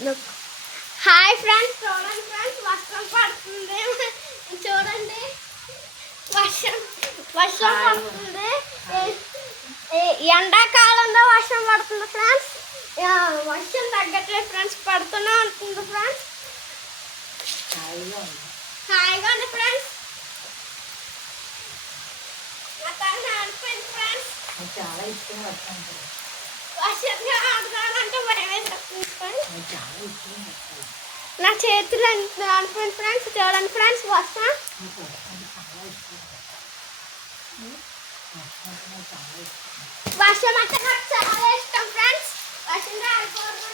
Hi friends, చూడండి friends, వర్షం పడుతుంది. చూడండి, వర్షం వర్షం పడుతుంది. ఎండాకాలంలో వర్షం పడుతుంది ఫ్రెండ్స్. వర్షం తగ్గట్లేదు ఫ్రెండ్స్, పడుతూనే ఉంటుంది ఫ్రెండ్స్. హాయిగా ఉంది ఫ్రెండ్స్. ఫ్రెండ్స్ చాలా ఇష్టం వర్షంగా ఆడుకోవాలంటే భయం వేస్తుంది ఫ్రెండ్స్. నా చేతులు ఆడుకోండి ఫ్రెండ్స్. చూడండి ఫ్రెండ్స్, వర్షం వర్షం అంటే నాకు చాలా ఇష్టం ఫ్రెండ్స్. వర్షంగా ఆడుకోవడం